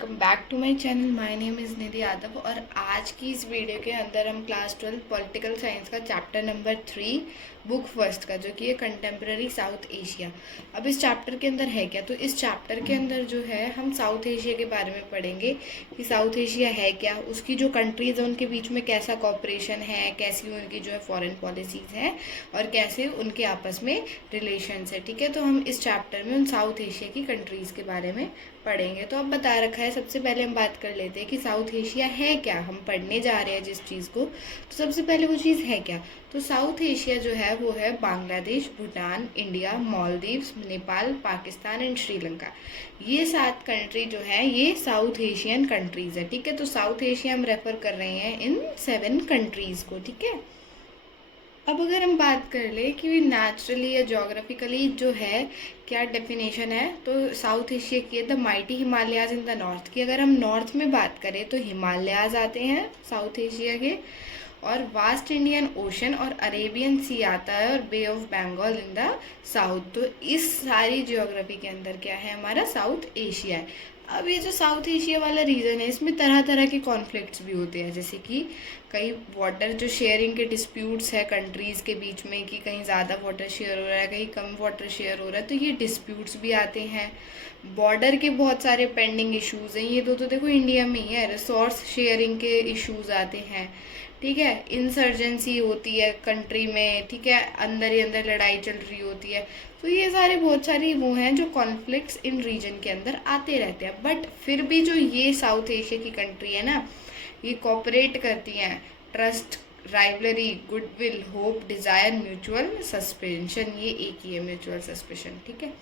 Welcome back to my channel. My name is Nidhi Yadav और आज की इस वीडियो के अंदर हम क्लास 12 पॉलिटिकल साइंस का चैप्टर नंबर 3 बुक फर्स्ट का, जो कि है कंटेम्प्रेरी साउथ एशिया। अब इस चैप्टर के अंदर है क्या, तो इस चैप्टर के अंदर जो है हम साउथ एशिया के बारे में पढ़ेंगे कि साउथ एशिया है क्या, उसकी जो कंट्रीज़ हैं उनके बीच में कैसा कॉपरेशन है, कैसी उनकी जो है फॉरेन पॉलिसीज़ हैं और कैसे उनके आपस में रिलेशंस है। ठीक है, तो हम इस चैप्टर में उन साउथ एशिया की कंट्रीज़ के बारे में पढ़ेंगे। तो अब बता रखा है, सबसे पहले हम बात कर लेते हैं कि साउथ एशिया है क्या। हम पढ़ने जा रहे हैं जिस चीज़ को, तो सबसे पहले वो चीज़ है क्या। तो साउथ एशिया जो है वो है बांग्लादेश, भूटान, इंडिया, मालदीव्स, नेपाल, पाकिस्तान एंड श्रीलंका। ये 7 कंट्री जो है ये साउथ एशियन कंट्रीज़ है। ठीक है, तो साउथ एशिया हम रेफर कर रहे हैं इन 7 कंट्रीज़ को। ठीक है, अब अगर हम बात कर ले कि नेचुरली या जोग्राफिकली जो है क्या डेफिनेशन है, तो साउथ एशिया की है the mighty Himalayas in the north की। अगर हम नॉर्थ में बात करें तो हिमालयाज आते हैं साउथ एशिया के, और वास्ट इंडियन ओशन और अरेबियन सी आता है और bay of Bengal in the south. तो इस सारी जियोग्राफी के अंदर क्या है, हमारा साउथ एशिया है। अब ये जो साउथ एशिया वाला रीजन है इसमें तरह तरह के कॉन्फ्लिक्ट्स भी होते हैं, जैसे कि कई वाटर जो शेयरिंग के डिस्प्यूट्स है कंट्रीज़ के बीच में कि कहीं ज़्यादा वाटर शेयर हो रहा है, कहीं कम वाटर शेयर हो रहा है, तो ये डिस्प्यूट्स भी आते हैं। बॉर्डर के बहुत सारे पेंडिंग इश्यूज़ हैं, ये दो तो देखो इंडिया में ही है। रिसोर्स शेयरिंग के इश्यूज़ आते हैं। ठीक है, इंसर्जेंसी होती है कंट्री में, ठीक है, अंदर ही अंदर लड़ाई चल रही होती है। तो ये सारे बहुत सारी वो हैं जो कॉन्फ्लिक्ट्स इन रीजन के अंदर आते रहते हैं। बट फिर भी जो ये साउथ एशिया की कंट्री है ना, ये कॉपरेट करती हैं। Trust, rivalry, goodwill, hope, desire, mutual suspension, ये एक ही है म्यूचुअल सस्पेंशन। ठीक है,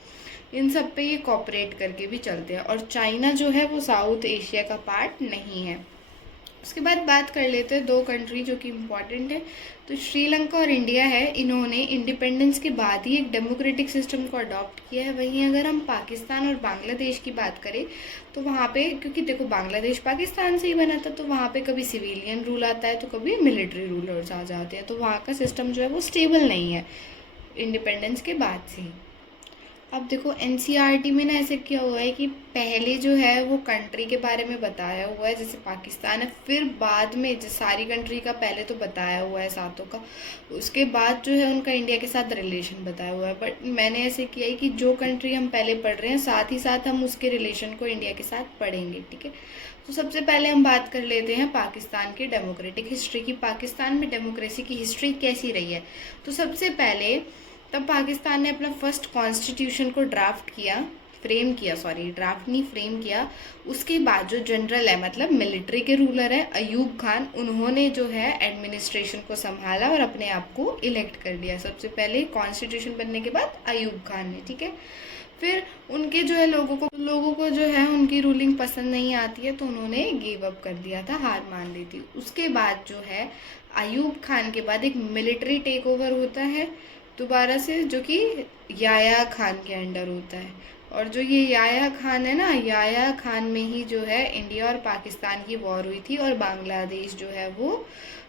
इन सब पे ये कॉपरेट करके भी चलते हैं। और चाइना जो है वो साउथ एशिया का पार्ट नहीं है। उसके बाद बात कर लेते हैं 2 कंट्री जो कि इम्पॉर्टेंट है। तो श्रीलंका और इंडिया है, इन्होंने इंडिपेंडेंस के बाद ही एक डेमोक्रेटिक सिस्टम को अडॉप्ट किया है। वहीं अगर हम पाकिस्तान और बांग्लादेश की बात करें तो वहाँ पे, क्योंकि देखो बांग्लादेश पाकिस्तान से ही बना था, तो वहाँ पे कभी सिविलियन रूल आता है तो कभी मिलिट्री रूलर्स आ जाते हैं। तो वहाँ का सिस्टम जो है वो स्टेबल नहीं है इंडिपेंडेंस के बाद से ही। अब देखो एनसीईआरटी में ना ऐसे क्या हुआ है कि पहले जो है वो कंट्री के बारे में बताया हुआ है, जैसे पाकिस्तान है, फिर बाद में जो सारी कंट्री का पहले तो बताया हुआ है सातों का, उसके बाद जो है उनका इंडिया के साथ रिलेशन बताया हुआ है। बट मैंने ऐसे किया है कि जो कंट्री हम पहले पढ़ रहे हैं साथ ही साथ हम उसके रिलेशन को इंडिया के साथ पढ़ेंगे। ठीक है, तो सबसे पहले हम बात कर लेते हैं पाकिस्तान की डेमोक्रेटिक हिस्ट्री की। पाकिस्तान में डेमोक्रेसी की हिस्ट्री कैसी रही है, तो सबसे पहले तब पाकिस्तान ने अपना फर्स्ट कॉन्स्टिट्यूशन को ड्राफ्ट नहीं फ्रेम किया। उसके बाद जो जनरल है, मतलब मिलिट्री के रूलर है अयूब खान, उन्होंने जो है एडमिनिस्ट्रेशन को संभाला और अपने आप को इलेक्ट कर दिया। सबसे पहले कॉन्स्टिट्यूशन बनने के बाद अयूब खान ने। ठीक है, फिर उनके जो है लोगों को जो है उनकी रूलिंग पसंद नहीं आती है, तो उन्होंने गिव अप कर दिया था, हार मान ली थी। उसके बाद जो है अयूब खान के बाद एक मिलिट्री टेक ओवर होता है दोबारा से, जो कि याया खान के अंडर होता है। और जो ये याया खान है ना, याया खान में ही जो है इंडिया और पाकिस्तान की वॉर हुई थी और बांग्लादेश जो है वो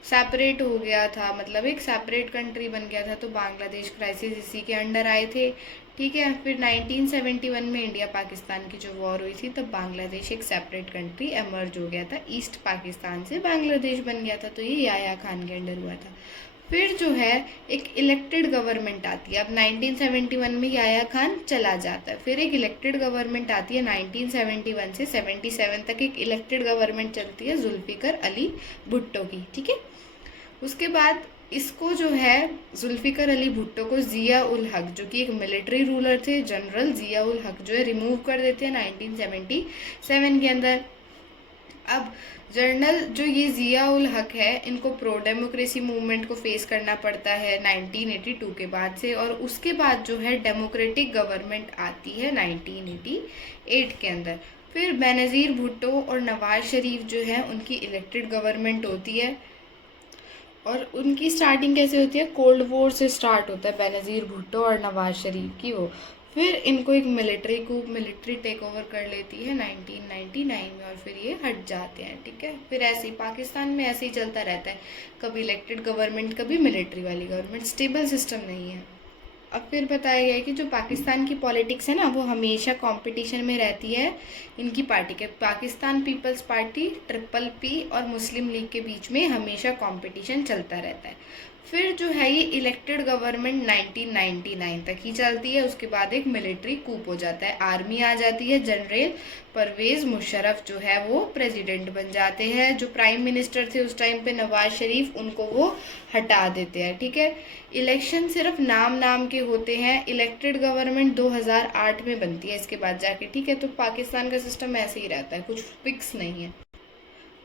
सेपरेट हो गया था, मतलब एक सेपरेट कंट्री बन गया था। तो बांग्लादेश क्राइसिस इसी के अंडर आए थे। ठीक है, फिर 1971 में इंडिया पाकिस्तान की जो वॉर हुई थी तब बांग्लादेश एक सेपरेट कंट्री एमर्ज हो गया था, ईस्ट पाकिस्तान से बांग्लादेश बन गया था। तो ये याया खान के अंडर हुआ था। फिर जो है एक इलेक्टेड गवर्नमेंट आती है। अब 1971 में याया खान चला जाता है, फिर एक इलेक्टेड गवर्नमेंट आती है 1971 से 77 तक एक इलेक्टेड गवर्नमेंट चलती है जुल्फिकर अली भुट्टो की। ठीक है, उसके बाद इसको जो है जुल्फिकर अली भुट्टो को जिया उल हक, जो कि एक मिलिट्री रूलर थे, जनरल जिया उल हक, जो है रिमूव कर देते हैं 1977 के अंदर। अब जनरल जो ये जिया उल हक है, इनको प्रो डेमोक्रेसी मूवमेंट को फेस करना पड़ता है 1982 के बाद से, और उसके बाद जो है डेमोक्रेटिक गवर्नमेंट आती है 1988 के अंदर। फिर बेनज़ीर भुट्टो और नवाज शरीफ जो है उनकी इलेक्टेड गवर्नमेंट होती है, और उनकी स्टार्टिंग कैसे होती है, कोल्ड वॉर से स्टार्ट होता है बेनज़ीर भुट्टो और नवाज शरीफ की वो। फिर इनको एक मिलिट्री टेक ओवर कर लेती है 1999 में, और फिर ये हट जाते हैं। ठीक है, फिर ऐसे ही पाकिस्तान में ऐसे ही चलता रहता है, कभी इलेक्टेड गवर्नमेंट कभी मिलिट्री वाली गवर्नमेंट, स्टेबल सिस्टम नहीं है। अब फिर बताया गया है कि जो पाकिस्तान की पॉलिटिक्स है ना, वो हमेशा कंपटीशन में रहती है इनकी पार्टी के, पाकिस्तान पीपल्स पार्टी, ट्रिपल पी और मुस्लिम लीग के बीच में हमेशा कंपटीशन चलता रहता है। फिर जो है ये इलेक्टेड गवर्नमेंट 1999 तक ही चलती है, उसके बाद एक मिलिट्री कूप हो जाता है, आर्मी आ जाती है, जनरल परवेज़ मुशर्रफ जो है वो प्रेसिडेंट बन जाते हैं, जो प्राइम मिनिस्टर थे उस टाइम पे नवाज शरीफ, उनको वो हटा देते हैं। ठीक है, इलेक्शन सिर्फ नाम नाम के होते हैं, इलेक्टेड गवर्नमेंट 2008 में बनती है इसके बाद जाके। ठीक है, तो पाकिस्तान का सिस्टम ऐसे ही रहता है, कुछ फिक्स नहीं है।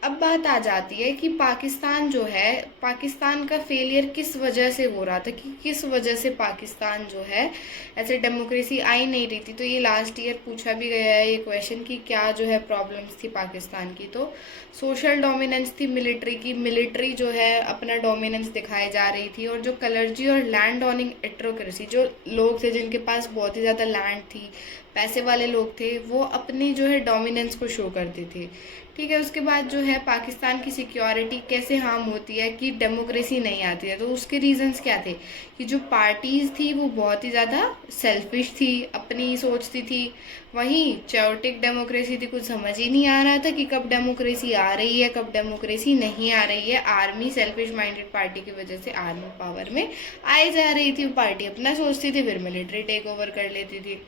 अब बात आ जाती है कि पाकिस्तान जो है, पाकिस्तान का फेलियर किस वजह से हो रहा था, कि किस वजह से पाकिस्तान जो है ऐसे डेमोक्रेसी आई नहीं रही थी। तो ये लास्ट ईयर पूछा भी गया है ये क्वेश्चन कि क्या जो है प्रॉब्लम्स थी पाकिस्तान की। तो सोशल डोमिनेंस थी मिलिट्री की, मिलिट्री जो है अपना डोमिनेंस दिखाई जा रही थी, और जो कलर्जी और लैंड ऑनिंग एट्रोक्रेसी, जो लोग थे जिनके पास बहुत ही ज़्यादा लैंड थी, पैसे वाले लोग थे, वो अपनी जो है डोमिनेंस को शो करते थे। ठीक है, उसके बाद जो है पाकिस्तान की सिक्योरिटी कैसे हार्म होती है कि डेमोक्रेसी नहीं आती है। तो उसके रीजंस क्या थे कि जो पार्टीज़ थी वो बहुत ही ज़्यादा सेल्फिश थी, अपनी ही सोचती थी। वहीं चायोटिक डेमोक्रेसी थी, कुछ समझ ही नहीं आ रहा था कि कब डेमोक्रेसी आ रही है कब डेमोक्रेसी नहीं आ रही है। आर्मी सेल्फिश माइंडेड पार्टी की वजह से आर्मी पावर में आई जा रही थी, पार्टी अपना सोचती थी, फिर मिलिट्री टेक ओवर कर लेती थी।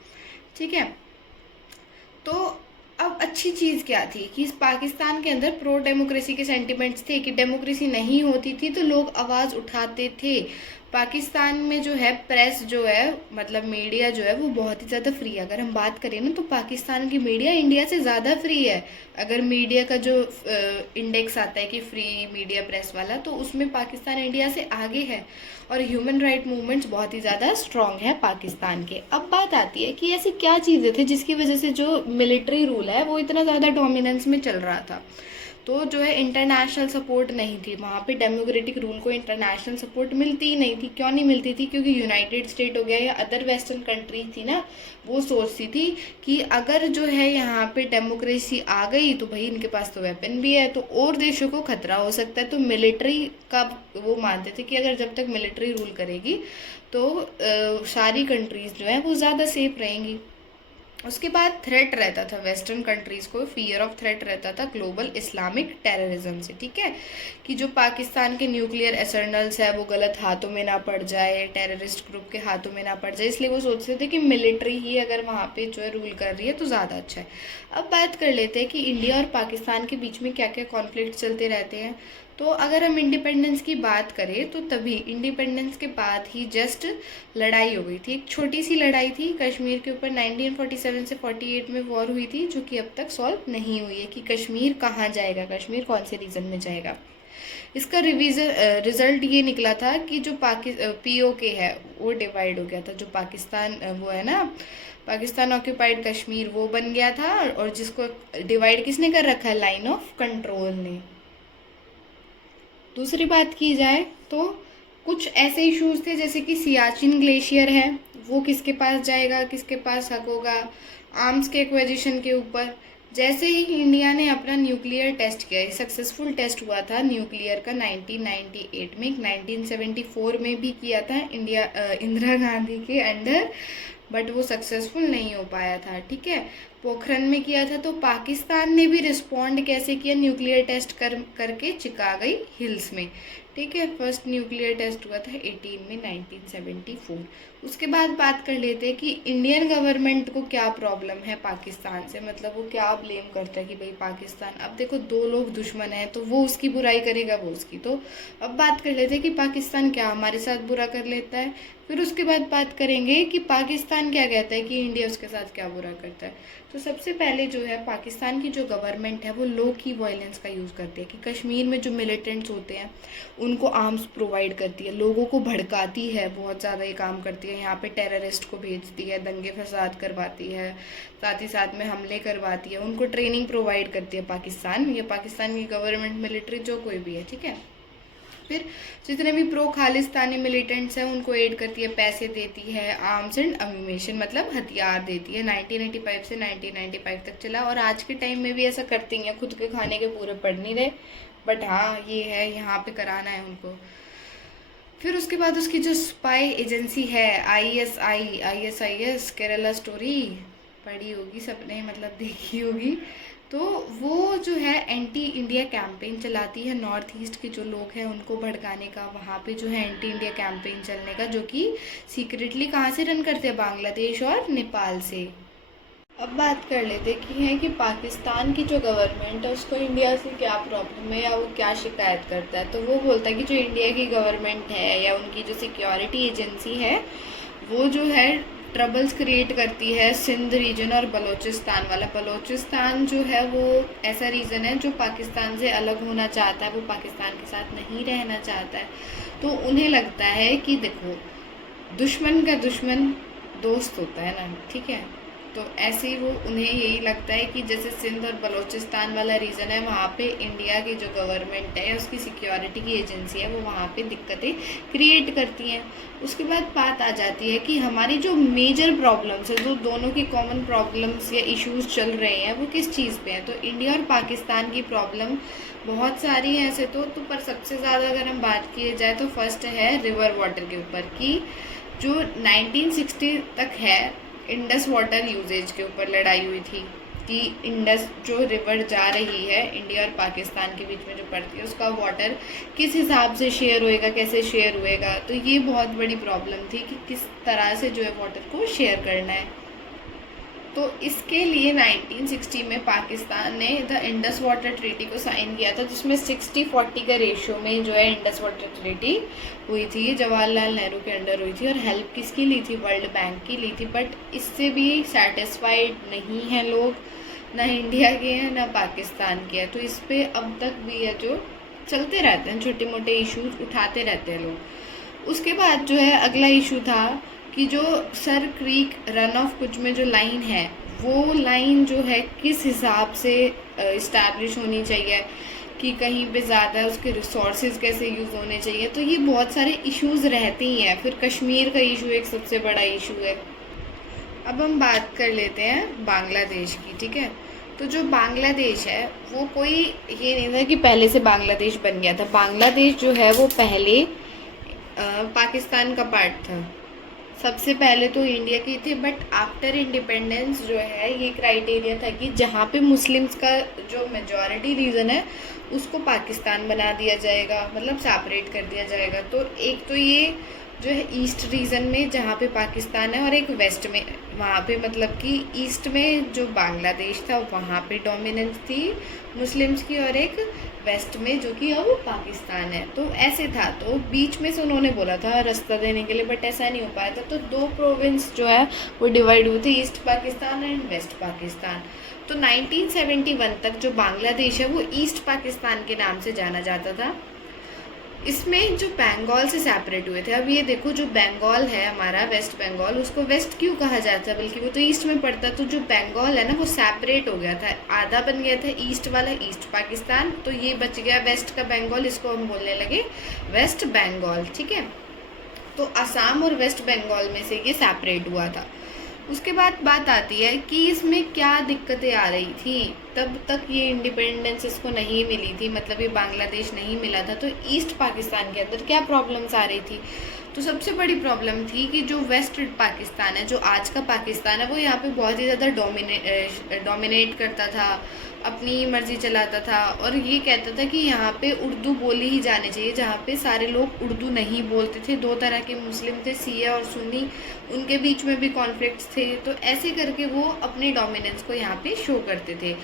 ठीक है, तो अब अच्छी चीज़ क्या थी कि इस पाकिस्तान के अंदर प्रो डेमोक्रेसी के सेंटिमेंट्स थे, कि डेमोक्रेसी नहीं होती थी तो लोग आवाज़ उठाते थे। पाकिस्तान में जो है प्रेस जो है, मतलब मीडिया जो है वो बहुत ही ज़्यादा फ्री है। अगर हम बात करें ना, तो पाकिस्तान की मीडिया इंडिया से ज़्यादा फ्री है। अगर मीडिया का जो इंडेक्स आता है कि फ्री मीडिया प्रेस वाला, तो उसमें पाकिस्तान इंडिया से आगे है। और ह्यूमन राइट मूवमेंट्स बहुत ही ज़्यादा स्ट्रॉन्ग है पाकिस्तान के। अब बात आती है कि ऐसी क्या चीज़ें थी जिसकी वजह से जो मिलिट्री रूल है वो इतना ज़्यादा डोमिनेंस में चल रहा था। तो जो है इंटरनेशनल सपोर्ट नहीं थी वहाँ पे, डेमोक्रेटिक रूल को इंटरनेशनल सपोर्ट मिलती ही नहीं थी। क्यों नहीं मिलती थी? क्योंकि यूनाइटेड स्टेट हो गया या अदर वेस्टर्न कंट्रीज थी ना, वो सोचती थी कि अगर जो है यहाँ पे डेमोक्रेसी आ गई तो भाई इनके पास तो वेपन भी है, तो और देशों को खतरा हो सकता है। तो मिलिट्री का वो मानते थे कि अगर जब तक मिलिट्री रूल करेगी तो सारी कंट्रीज़ जो है वो ज़्यादा सेफ रहेंगी। उसके बाद थ्रेट रहता था वेस्टर्न कंट्रीज़ को, फियर ऑफ थ्रेट रहता था ग्लोबल इस्लामिक टेररिज्म से। ठीक है, कि जो पाकिस्तान के न्यूक्लियर एसर्नल्स है वो गलत हाथों में ना पड़ जाए, टेररिस्ट ग्रुप के हाथों में ना पड़ जाए, इसलिए वो सोचते थे कि मिलिट्री ही अगर वहाँ पे जो है रूल कर रही है तो ज़्यादा अच्छा है। अब बात कर लेते हैं कि इंडिया और पाकिस्तान के बीच में क्या क्या कॉन्फ्लिक्ट चलते रहते हैं। तो अगर हम इंडिपेंडेंस की बात करें तो तभी इंडिपेंडेंस के बाद ही जस्ट लड़ाई हो गई थी, एक छोटी सी लड़ाई थी कश्मीर के ऊपर, 1947 से 48 में वॉर हुई थी, जो कि अब तक सॉल्व नहीं हुई है कि कश्मीर कहाँ जाएगा, कश्मीर कौन से रीजन में जाएगा। इसका रिजल्ट ये निकला था कि जो POK है वो डिवाइड हो गया था, जो पाकिस्तान वो है ना, पाकिस्तान ऑक्यूपाइड कश्मीर, वो बन गया था। और जिसको डिवाइड किसने कर रखा है? लाइन ऑफ कंट्रोल ने। दूसरी बात की जाए तो कुछ ऐसे इश्यूज थे जैसे कि सियाचिन ग्लेशियर है, वो किसके पास जाएगा, किसके पास हक होगा, आर्म्स के एक्विजिशन के ऊपर। जैसे ही इंडिया ने अपना न्यूक्लियर टेस्ट किया, सक्सेसफुल टेस्ट हुआ था न्यूक्लियर का 1998 में, 1974 में भी किया था इंदिरा गांधी के अंडर, बट वो सक्सेसफुल नहीं हो पाया था। ठीक है, पोखरन में किया था। तो पाकिस्तान ने भी रिस्पॉन्ड कैसे किया? न्यूक्लियर टेस्ट करके चिकागोई हिल्स में। ठीक है, फर्स्ट न्यूक्लियर टेस्ट हुआ था 18 में 1974। उसके बाद बात कर लेते हैं कि इंडियन गवर्नमेंट को क्या प्रॉब्लम है पाकिस्तान से, मतलब वो क्या ब्लेम करता है कि भाई पाकिस्तान, अब देखो दो लोग दुश्मन हैं तो वो उसकी बुराई करेगा, वो उसकी। तो अब बात कर लेते हैं कि पाकिस्तान क्या हमारे साथ बुरा कर लेता है, फिर उसके बाद बात करेंगे कि पाकिस्तान क्या कहता है कि इंडिया उसके साथ क्या बुरा करता है। तो सबसे पहले जो है पाकिस्तान की जो गवर्नमेंट है वो लो की वायलेंस का यूज़ करती है, कि कश्मीर में जो मिलिटेंट्स होते हैं उनको आर्म्स प्रोवाइड करती है, लोगों को भड़काती है, बहुत ज़्यादा ये काम करती है, यहाँ पे टेररिस्ट को भेजती है, दंगे फसाद करवाती है, साथ ही साथ में हमले करवाती है, उनको ट्रेनिंग प्रोवाइड करती है पाकिस्तान, ये पाकिस्तान की गवर्नमेंट, मिलिट्री, जो कोई भी है। ठीक है, फिर जितने भी प्रो खालिस्तानी मिलिटेंट्स हैं उनको एड करती है, पैसे देती है, आर्म्स एंड अम्यूनेशन मतलब हथियार देती है। 1985 से 1995 तक चला, और आज के टाइम में भी ऐसा करती हैं, खुद के खाने के पूरे पड़ नहीं रहे, बट हाँ ये है यहाँ पे कराना है उनको। फिर उसके बाद उसकी जो स्पाई एजेंसी है ISIS केरला स्टोरी पढ़ी होगी सबने, मतलब देखी होगी। तो वो जो है एंटी इंडिया कैंपेन चलाती है, नॉर्थ ईस्ट के जो लोग हैं उनको भड़काने का, वहाँ पे जो है एंटी इंडिया कैंपेन चलने का, जो कि सीक्रेटली कहाँ से रन करते हैं, बांग्लादेश और नेपाल से। अब बात कर लेते कि है कि पाकिस्तान की जो गवर्नमेंट है उसको इंडिया से क्या प्रॉब्लम है या वो क्या शिकायत करता है। तो वो बोलता है कि जो इंडिया की गवर्नमेंट है या उनकी जो सिक्योरिटी एजेंसी है वो जो है ट्रबल्स क्रिएट करती है सिंध रीजन और बलूचिस्तान वाला। बलूचिस्तान जो है वो ऐसा रीजन है जो पाकिस्तान से अलग होना चाहता है, वो पाकिस्तान के साथ नहीं रहना चाहता है। तो उन्हें लगता है कि देखो, दुश्मन का दुश्मन दोस्त होता है ना, ठीक है। तो ऐसे ही वो उन्हें यही लगता है कि जैसे सिंध और बलूचिस्तान वाला रीजन है, वहाँ पे इंडिया की जो गवर्नमेंट है, उसकी सिक्योरिटी की एजेंसी है, वो वहाँ पे दिक्कतें क्रिएट करती हैं। उसके बाद बात आ जाती है कि हमारी जो मेजर प्रॉब्लम्स है, जो दोनों की कॉमन प्रॉब्लम्स या इश्यूज चल रहे हैं, वो किस चीज़ पे हैं। तो इंडिया और पाकिस्तान की प्रॉब्लम बहुत सारी है ऐसे तो पर सबसे ज़्यादा अगर हम बात किए जाए तो फर्स्ट है रिवर वाटर के ऊपर, कि जो 1960 तक है इंडस वाटर यूजेज के ऊपर लड़ाई हुई थी कि इंडस जो रिवर जा रही है इंडिया और पाकिस्तान के बीच में जो पड़ती है, उसका वाटर किस हिसाब से शेयर होएगा, कैसे शेयर होएगा। तो ये बहुत बड़ी प्रॉब्लम थी कि किस तरह से जो है वाटर को शेयर करना है। तो इसके लिए 1960 में पाकिस्तान ने द इंडस वाटर ट्रीटी को साइन किया था, जिसमें 60-40 का रेशियो में जो है इंडस वाटर ट्रीटी हुई थी। जवाहरलाल नेहरू के अंडर हुई थी और हेल्प किसकी ली थी, वर्ल्ड बैंक की ली थी। बट इससे भी सेटिस्फाइड नहीं हैं लोग, ना इंडिया के हैं ना पाकिस्तान के हैं। तो इस पर अब तक भी है जो चलते रहते हैं, छोटे मोटे इशूज उठाते रहते हैं लोग। उसके बाद जो है अगला इशू था कि जो सर क्रीक रन ऑफ कुछ में जो लाइन है, वो लाइन जो है किस हिसाब से इस्टेब्लिश होनी चाहिए, कि कहीं पे ज़्यादा उसके रिसोर्सेज कैसे यूज़ होने चाहिए। तो ये बहुत सारे इश्यूज़ रहते ही हैं। फिर कश्मीर का इशू एक सबसे बड़ा इशू है। अब हम बात कर लेते हैं बांग्लादेश की, ठीक है। तो जो बांग्लादेश है वो कोई ये नहीं था कि पहले से बांग्लादेश बन गया था। बांग्लादेश जो है वो पहले पाकिस्तान का पार्ट था। सबसे पहले तो इंडिया की थी, बट आफ्टर इंडिपेंडेंस जो है ये क्राइटेरिया था कि जहाँ पे मुस्लिम्स का जो मेजॉरिटी रीजन है उसको पाकिस्तान बना दिया जाएगा, मतलब सेपरेट कर दिया जाएगा। तो एक तो ये जो है ईस्ट रीजन में जहाँ पे पाकिस्तान है, और एक वेस्ट में, वहाँ पे मतलब कि ईस्ट में जो बांग्लादेश था वहाँ पे डोमिनेंस थी मुस्लिम्स की, और एक वेस्ट में जो कि अब पाकिस्तान है। तो ऐसे था, तो बीच में से उन्होंने बोला था रास्ता देने के लिए, बट ऐसा नहीं हो पाया था। तो दो प्रोविंस जो है वो डिवाइड हुए थे, East Pakistan and West Pakistan. तो 1971 तक जो बांग्लादेश है वो ईस्ट पाकिस्तान के नाम से जाना जाता था। इसमें जो बंगाल से सेपरेट हुए थे, अब ये देखो जो बंगाल है हमारा, वेस्ट बंगाल, उसको वेस्ट क्यों कहा जाता है, बल्कि वो तो ईस्ट में पड़ता। तो जो बंगाल है ना वो सेपरेट हो गया था, आधा बन गया था ईस्ट वाला, ईस्ट पाकिस्तान, तो ये बच गया वेस्ट का बंगाल, इसको हम बोलने लगे वेस्ट बंगाल, ठीक है। तो असम और वेस्ट बंगाल में से ये सेपरेट हुआ था। उसके बाद बात आती है कि इसमें क्या दिक्कतें आ रही थी। तब तक ये इंडिपेंडेंस इसको नहीं मिली थी, मतलब ये बांग्लादेश नहीं मिला था। तो ईस्ट पाकिस्तान के अंदर क्या प्रॉब्लम्स आ रही थी। तो सबसे बड़ी प्रॉब्लम थी कि जो वेस्ट पाकिस्तान है, जो आज का पाकिस्तान है, वो यहाँ पे बहुत ही ज़्यादा डोमिनेट करता था, अपनी मर्जी चलाता था, और ये कहता था कि यहाँ पे उर्दू बोली ही जानी चाहिए। जहाँ पे सारे लोग उर्दू नहीं बोलते थे, दो तरह के मुस्लिम थे, शिया और सुन्नी, उनके बीच में भी कॉन्फ्लिक्ट्स थे। तो ऐसे करके वो अपनी डोमिनेंस को यहाँ पे शो करते थे।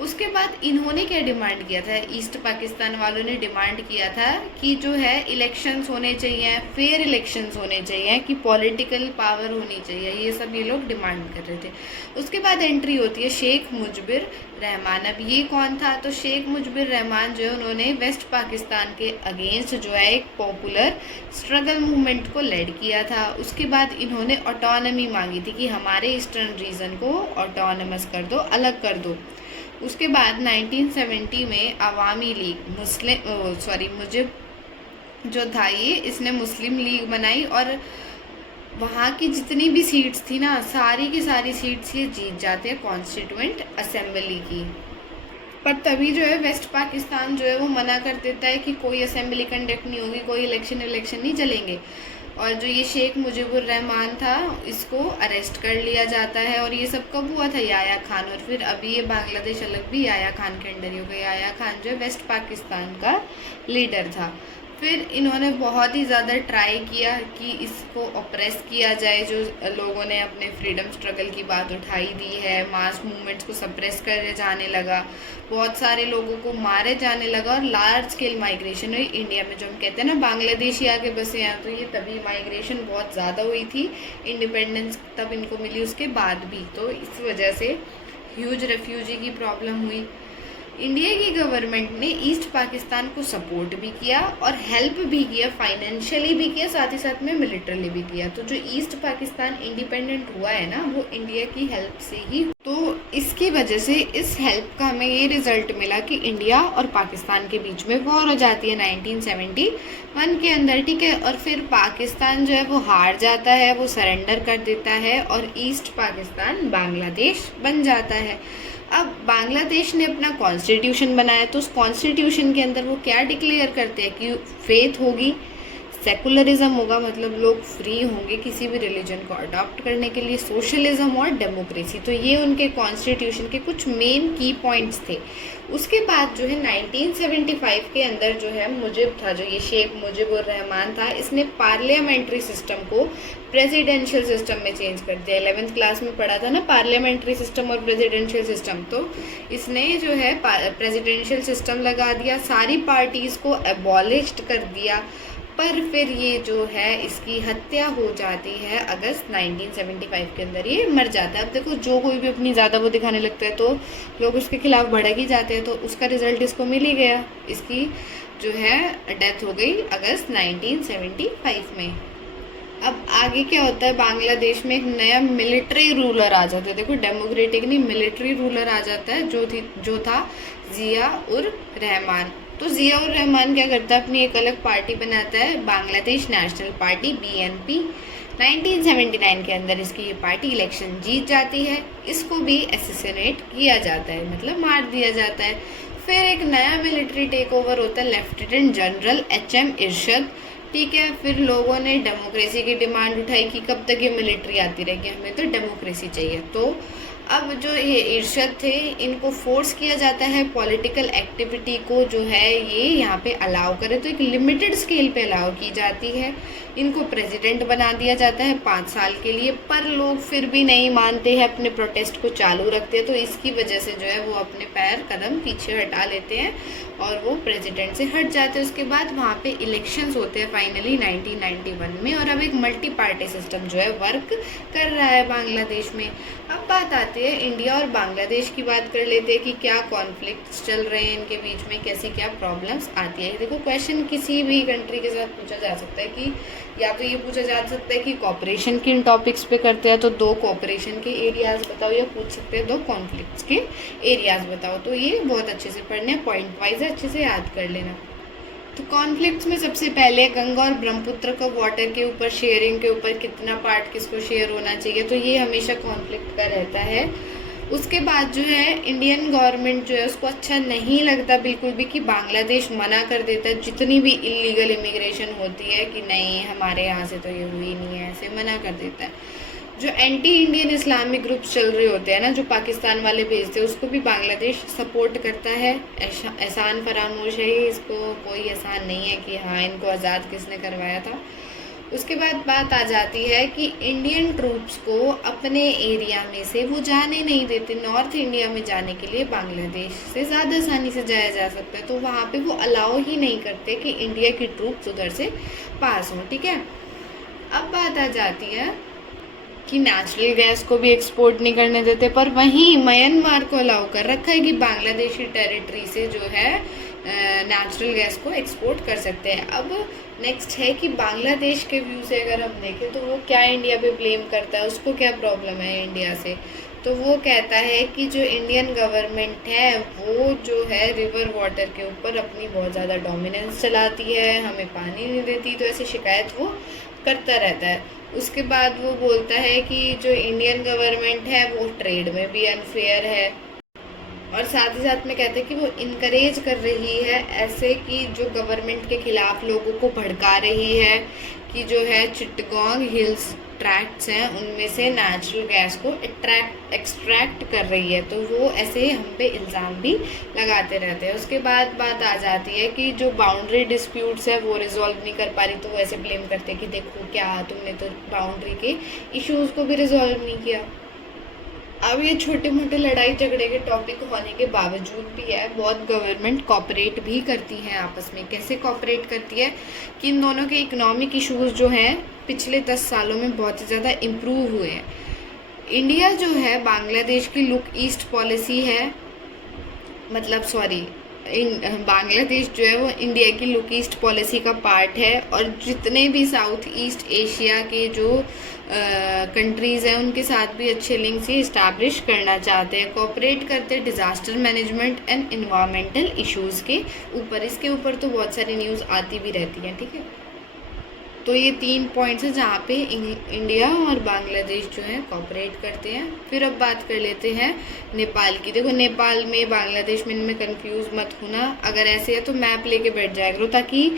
उसके बाद इन्होंने क्या डिमांड किया था, ईस्ट पाकिस्तान वालों ने डिमांड किया था कि जो है इलेक्शंस होने चाहिए, फेयर इलेक्शंस होने चाहिए, कि पॉलिटिकल पावर होनी चाहिए, ये सब ये लोग डिमांड कर रहे थे। उसके बाद एंट्री होती है शेख मुजबिर रहमान। अब ये कौन था, तो शेख मुजबिर रहमान जो है उन्होंने वेस्ट पाकिस्तान के अगेंस्ट जो है एक पॉपुलर स्ट्रगल मूवमेंट को लीड किया था। उसके बाद इन्होंने ऑटोनॉमी मांगी थी कि हमारे ईस्टर्न रीजन को ऑटोनमस कर दो, अलग कर दो। उसके बाद 1970 में अवामी लीग मुजिब जो था ये, इसने मुस्लिम लीग बनाई, और वहाँ की जितनी भी सीट्स थी ना, सारी की सारी सीट्स ये जीत जाते हैं कॉन्स्टिट्यूएंट असेंबली की। पर तभी जो है वेस्ट पाकिस्तान जो है वो मना कर देता है कि कोई असेंबली कंडक्ट नहीं होगी, कोई इलेक्शन नहीं चलेंगे। और जो ये शेख मुजीबुर रहमान था, इसको अरेस्ट कर लिया जाता है। और ये सब कब हुआ था? याया खान। और फिर अभी ये बांग्लादेश अलग भी याया खान के अंडर ही हो गया। याया खान जो है वेस्ट पाकिस्तान का लीडर था। फिर इन्होंने बहुत ही ज़्यादा ट्राई किया कि इसको ऑप्रेस किया जाए। जो लोगों ने अपने फ्रीडम स्ट्रगल की बात उठाई दी है, मास मूवमेंट्स को सप्रेस करे जाने लगा, बहुत सारे लोगों को मारे जाने लगा और लार्ज स्केल माइग्रेशन हुई इंडिया में। जो हम कहते हैं ना बांग्लादेशी आके बसे यहाँ, तो ये तभी माइग्रेशन बहुत ज़्यादा हुई थी। इंडिपेंडेंस तब इनको मिली, उसके बाद भी। तो इस वजह से ह्यूज रेफ्यूजी की प्रॉब्लम हुई। इंडिया की गवर्नमेंट ने ईस्ट पाकिस्तान को सपोर्ट भी किया और हेल्प भी किया, फाइनेंशियली भी किया, साथ ही साथ में मिलिटरली भी किया। तो जो ईस्ट पाकिस्तान इंडिपेंडेंट हुआ है ना, वो इंडिया की हेल्प से ही। तो इसकी वजह से इस हेल्प का हमें ये रिजल्ट मिला कि इंडिया और पाकिस्तान के बीच में वॉर हो जाती है 1971 के अंदर, ठीक है। और फिर पाकिस्तान जो है वो हार जाता है, वो सरेंडर कर देता है और ईस्ट पाकिस्तान बांग्लादेश बन जाता है। अब बांग्लादेश ने अपना कॉन्स्टिट्यूशन बनाया, तो उस कॉन्स्टिट्यूशन के अंदर वो क्या डिक्लेयर करते हैं कि फेथ होगी, सेकुलरिज्म होगा, मतलब लोग फ्री होंगे किसी भी रिलीजन को अडॉप्ट करने के लिए, सोशलिज्म और डेमोक्रेसी। तो ये उनके कॉन्स्टिट्यूशन के कुछ मेन की पॉइंट्स थे। उसके बाद जो है 1975 के अंदर जो है मुजिब था, जो ये शेख मुजिबुर रहमान था, इसने पार्लियामेंट्री सिस्टम को प्रेसिडेंशियल सिस्टम में चेंज कर दिया। 11th क्लास में पढ़ा था ना पार्लियामेंट्री सिस्टम और प्रेसिडेंशियल सिस्टम, तो इसने जो है प्रेसिडेंशियल सिस्टम लगा दिया, सारी पार्टीज़ को एबॉलिश्ड कर दिया। पर फिर ये जो है इसकी हत्या हो जाती है अगस्त 1975 के अंदर, ये मर जाता है। अब देखो जो कोई भी अपनी ज़्यादा वो दिखाने लगता है तो लोग उसके खिलाफ भड़क ही जाते हैं, तो उसका रिजल्ट इसको मिल ही गया। इसकी जो है डेथ हो गई अगस्त 1975 में। अब आगे क्या होता है, बांग्लादेश में एक नया मिलिट्री रूलर आ जाता है। देखो डेमोक्रेटिक नहीं, मिलिट्री रूलर आ जाता है, जो था जिया उर रहमान। तो जिया उर रहमान क्या करता है, अपनी एक अलग पार्टी बनाता है, बांग्लादेश नेशनल पार्टी BNP। 1979 के अंदर इसकी ये पार्टी इलेक्शन जीत जाती है। इसको भी एसेसिनेट किया जाता है, मतलब मार दिया जाता है। फिर एक नया मिलिट्री टेक ओवर होता है, लेफ्टिनेंट जनरल HM इरशद, ठीक है। फिर लोगों ने डेमोक्रेसी की डिमांड उठाई कि कब तक ये मिलिट्री आती रहेगी, हमें तो डेमोक्रेसी चाहिए। तो अब जो ये इरशद थे, इनको फोर्स किया जाता है पॉलिटिकल एक्टिविटी को जो है ये यहाँ पे अलाउ करे, तो एक लिमिटेड स्केल पे अलाउ की जाती है। इनको प्रेसिडेंट बना दिया जाता है 5 साल के लिए, पर लोग फिर भी नहीं मानते हैं, अपने प्रोटेस्ट को चालू रखते हैं। तो इसकी वजह से जो है वो अपने कदम पीछे हटा लेते हैं और वो प्रेसिडेंट से हट जाते हैं। उसके बाद वहाँ पे इलेक्शंस होते हैं फाइनली 1991 में, और अब एक मल्टी पार्टी सिस्टम जो है वर्क कर रहा है बांग्लादेश में। अब बात आती है इंडिया और बांग्लादेश की, बात कर लेते हैं कि क्या कॉन्फ्लिक्ट्स चल रहे हैं इनके बीच में, कैसी क्या प्रॉब्लम्स आती है। देखो क्वेश्चन किसी भी कंट्री के साथ पूछा जा सकता है कि या तो ये पूछा जा सकता है कि कॉपरेशन किन टॉपिक्स पे करते हैं, तो 2 कॉपरेशन के एरियाज बताओ, या पूछ सकते हैं 2 कॉन्फ्लिक्ट्स के एरियाज बताओ। तो ये बहुत अच्छे से पढ़ने, पॉइंट वाइज अच्छे से याद कर लेना। तो कॉन्फ्लिक्ट्स में सबसे पहले गंगा और ब्रह्मपुत्र का वाटर के ऊपर, शेयरिंग के ऊपर, कितना पार्ट किसको शेयर होना चाहिए, तो ये हमेशा कॉन्फ्लिक्ट का रहता है। उसके बाद जो है इंडियन गवर्नमेंट जो है उसको अच्छा नहीं लगता बिल्कुल भी कि बांग्लादेश मना कर देता है जितनी भी इलीगल इमिग्रेशन होती है, कि नहीं हमारे यहाँ से तो ये हुई नहीं है, ऐसे मना कर देता है। जो एंटी इंडियन इस्लामिक ग्रुप्स चल रहे होते हैं ना, जो पाकिस्तान वाले भेजते हैं, उसको भी बांग्लादेश सपोर्ट करता है। एहसान फरामोश है, इसको कोई एहसान नहीं है कि हाँ इनको आज़ाद किसने करवाया था। उसके बाद बात आ जाती है कि इंडियन ट्रूप्स को अपने एरिया में से वो जाने नहीं देते। नॉर्थ इंडिया में जाने के लिए बांग्लादेश से ज़्यादा आसानी से जाया जा सकता है, तो वहाँ पे वो अलाउ ही नहीं करते कि इंडिया की ट्रूप्स उधर से पास हों, ठीक है। अब बात आ जाती है कि नेचुरल गैस को भी एक्सपोर्ट नहीं करने देते, पर वहीं म्यांमार को अलाउ कर रखा है कि बांग्लादेशी टेरिटरी से जो है नेचुरल गैस को एक्सपोर्ट कर सकते हैं। अब नेक्स्ट है कि बांग्लादेश के व्यू से अगर हम देखें तो वो क्या इंडिया पे ब्लेम करता है, उसको क्या प्रॉब्लम है इंडिया से। तो वो कहता है कि जो इंडियन गवर्नमेंट है वो जो है रिवर वाटर के ऊपर अपनी बहुत ज़्यादा डोमिनेंस चलाती है, हमें पानी नहीं देती, तो ऐसी शिकायत वो करता रहता है। उसके बाद वो बोलता है कि जो इंडियन गवर्नमेंट है वो ट्रेड में भी अनफेयर है। और साथ ही साथ में कहते हैं कि वो इनकरेज कर रही है ऐसे कि जो गवर्नमेंट के खिलाफ लोगों को भड़का रही है कि जो है चिटगोंग हिल्स ट्रैक्ट्स हैं उनमें से नेचुरल गैस को एक्सट्रैक्ट कर रही है। तो वो ऐसे हम पे इल्ज़ाम भी लगाते रहते हैं। उसके बाद बात आ जाती है कि जो बाउंड्री डिस्प्यूट्स है वो रिजॉल्व नहीं कर पा रही, तो वो ऐसे ब्लेम करते हैं कि देखो क्या तुमने तो बाउंड्री के इश्यूज़ को भी रिजॉल्व नहीं किया। अब ये छोटे मोटे लड़ाई झगड़े के टॉपिक होने के बावजूद भी है बहुत गवर्नमेंट कॉपरेट भी करती हैं आपस में। कैसे कॉपरेट करती है कि इन दोनों के इकोनॉमिक इश्यूज जो हैं पिछले 10 सालों में बहुत ही ज़्यादा इम्प्रूव हुए हैं। इंडिया जो है बांग्लादेश की लुक ईस्ट पॉलिसी है, मतलब सॉरी बांग्लादेश जो है वो इंडिया की लुक ईस्ट पॉलिसी का पार्ट है। और जितने भी साउथ ईस्ट एशिया के जो कंट्रीज़ हैं उनके साथ भी अच्छे लिंक्स ये इस्टेब्लिश करना चाहते हैं, कोऑपरेट करते हैं disaster management and environmental issues के ऊपर। इसके ऊपर तो बहुत सारी न्यूज़ आती भी रहती हैं, ठीक है। तो ये 3 पॉइंट्स हैं जहाँ पे इंडिया और बांग्लादेश जो है कोऑपरेट करते हैं। फिर अब बात कर लेते हैं नेपाल की। देखो नेपाल में बांग्लादेश में इनमें कंफ्यूज मत होना, अगर ऐसे है तो मैप लेके बैठ जाया करो ताकि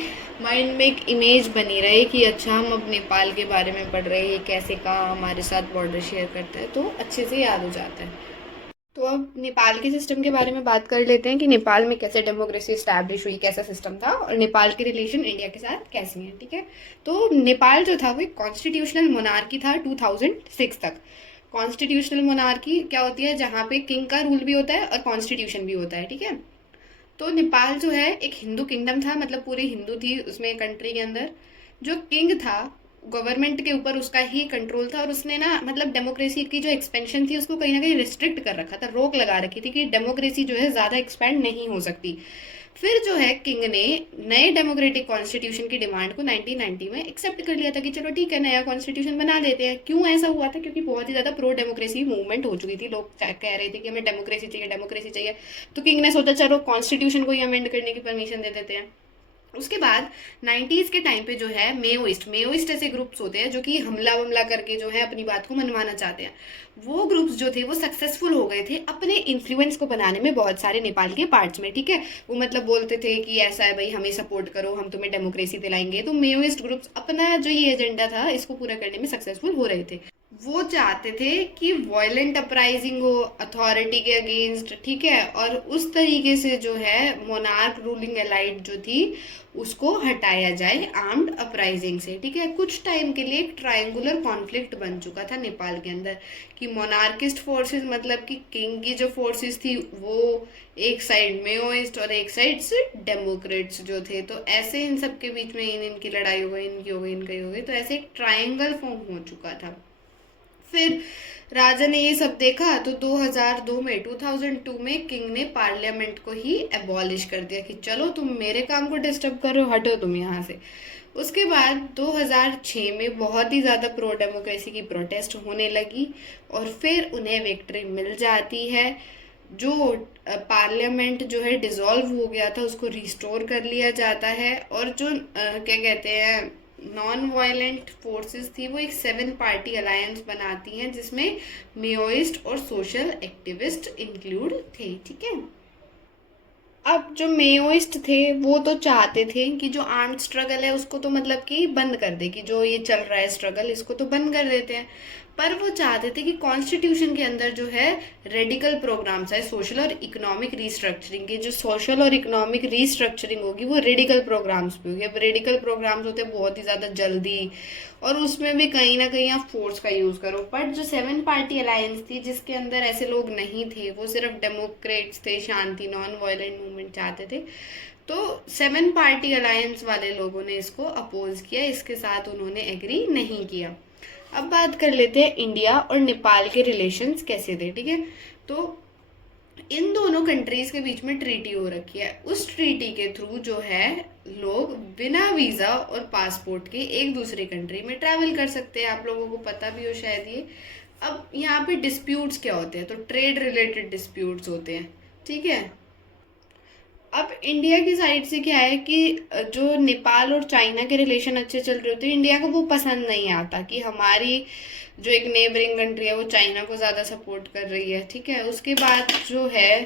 माइंड में एक इमेज बनी रहे कि अच्छा हम अब नेपाल के बारे में पढ़ रहे हैं, कैसे कहाँ हमारे साथ बॉर्डर शेयर करता है, तो अच्छे से याद हो जाता है। तो अब नेपाल के सिस्टम के बारे में बात कर लेते हैं कि नेपाल में कैसे डेमोक्रेसी इस्टेब्लिश हुई, कैसा सिस्टम था और नेपाल के रिलेशन इंडिया के साथ कैसे हैं, ठीक है। तो नेपाल जो था वो एक कॉन्स्टिट्यूशनल मोनार्की था 2006 तक। कॉन्स्टिट्यूशनल मोनार्की क्या होती है, जहाँ पे किंग का रूल भी होता है और कॉन्स्टिट्यूशन भी होता है, ठीक है। तो नेपाल जो है एक हिंदू किंगडम था, मतलब पूरी हिंदू थी उसमें कंट्री के अंदर। जो किंग था गवर्नमेंट के ऊपर उसका ही कंट्रोल था और उसने ना मतलब डेमोक्रेसी की जो एक्सपेंशन थी उसको कहीं ना कहीं रिस्ट्रिक्ट कर रखा था, रोक लगा रखी थी कि डेमोक्रेसी जो है ज़्यादा एक्सपेंड नहीं हो सकती। फिर जो है किंग ने नए डेमोक्रेटिक कॉन्स्टिट्यूशन की डिमांड को 1990 में एक्सेप्ट कर लिया था कि चलो ठीक है नया कॉन्स्टिट्यूशन बना देते हैं। क्यों ऐसा हुआ था, क्योंकि बहुत ही ज़्यादा प्रो डेमोक्रेसी मूवमेंट हो चुकी थी, लोग कह रहे थे कि हमें डेमोक्रेसी चाहिए डेमोक्रेसी चाहिए। तो किंग ने सोचा चलो कॉन्स्टिट्यूशन को ही अमेंड करने की परमिशन दे देते हैं। उसके बाद 90s के टाइम पे जो है मेओइस्ट ऐसे ग्रुप्स होते हैं जो कि हमला वमला करके जो है अपनी बात को मनवाना चाहते हैं। वो ग्रुप्स जो थे वो सक्सेसफुल हो गए थे अपने इन्फ्लुएंस को बनाने में बहुत सारे नेपाल के पार्ट्स में, ठीक है। वो मतलब बोलते थे कि ऐसा है भाई हमें सपोर्ट करो, हम तुम्हें डेमोक्रेसी दिलाएंगे। तो मेओइस्ट ग्रुप्स अपना जो ये एजेंडा था इसको पूरा करने में सक्सेसफुल हो रहे थे। वो चाहते थे कि वॉयलेंट अपराइजिंग हो अथॉरिटी के अगेंस्ट, ठीक है। और उस तरीके से जो है मोनार्क रूलिंग एलाइट जो थी उसको हटाया जाए आर्म्ड अपराइजिंग से, ठीक है। कुछ टाइम के लिए एक ट्रायंगुलर कॉन्फ्लिक्ट बन चुका था नेपाल के अंदर कि मोनार्किस्ट फोर्सेस मतलब कि किंग की जो फोर्सेस थी वो एक साइड मेओइस्ट और एक साइड से डेमोक्रेट्स जो थे। तो ऐसे इन सब के बीच में इनकी लड़ाई हो गई, इनकी हो गई, इनकी हो गई, तो ऐसे एक ट्रायंगल फॉर्म हो चुका था। फिर राजा ने ये सब देखा तो 2002 में किंग ने पार्लियामेंट को ही एबॉलिश कर दिया कि चलो तुम मेरे काम को डिस्टर्ब कर रहे हो, हटो तुम यहाँ से। उसके बाद 2006 में बहुत ही ज़्यादा प्रो डेमोक्रेसी की प्रोटेस्ट होने लगी और फिर उन्हें विक्ट्री मिल जाती है। जो पार्लियामेंट जो है डिसॉल्व हो गया था उसको रिस्टोर कर लिया जाता है और जो क्या कहते हैं नॉन वायलेंट फोर्सेस थी वो एक 7 पार्टी अलायंस बनाती हैं जिसमें मेओइस्ट और सोशल एक्टिविस्ट इंक्लूड थे, ठीक है। अब जो मेओइस्ट थे वो तो चाहते थे कि जो आर्म्ड स्ट्रगल है उसको तो मतलब कि बंद कर दे, कि जो ये चल रहा है स्ट्रगल इसको तो बंद कर देते हैं। पर वो चाहते थे कि कॉन्स्टिट्यूशन के अंदर जो है रेडिकल प्रोग्राम्स है सोशल और इकोनॉमिक रीस्ट्रक्चरिंग की, जो सोशल और इकोनॉमिक रीस्ट्रक्चरिंग होगी वो रेडिकल प्रोग्राम्स पे होगी। अब रेडिकल प्रोग्राम्स होते हैं बहुत ही ज़्यादा जल्दी और उसमें भी कहीं ना कहीं आप फोर्स का यूज़ करो। बट जो 7 पार्टी अलायंस थी जिसके अंदर ऐसे लोग नहीं थे, वो सिर्फ डेमोक्रेट्स थे, शांति नॉन वायलेंट मूवमेंट चाहते थे, तो 7 पार्टी अलायंस वाले लोगों ने इसको अपोज किया, इसके साथ उन्होंने एग्री नहीं किया। अब बात कर लेते हैं इंडिया और नेपाल के रिलेशंस कैसे थे, ठीक है। तो इन दोनों कंट्रीज के बीच में ट्रीटी हो रखी है। उस ट्रीटी के थ्रू जो है लोग बिना वीज़ा और पासपोर्ट के एक दूसरे कंट्री में ट्रैवल कर सकते हैं। आप लोगों को पता भी हो शायद ये। अब यहाँ पे डिस्प्यूट्स क्या होते हैं, तो ट्रेड रिलेटेड डिस्प्यूट्स होते हैं, ठीक है। अब इंडिया की साइड से क्या है कि जो नेपाल और चाइना के रिलेशन अच्छे चल रहे होते हैं, इंडिया को वो पसंद नहीं आता कि हमारी जो एक नेबरिंग कंट्री है वो चाइना को ज़्यादा सपोर्ट कर रही है, ठीक है। उसके बाद जो है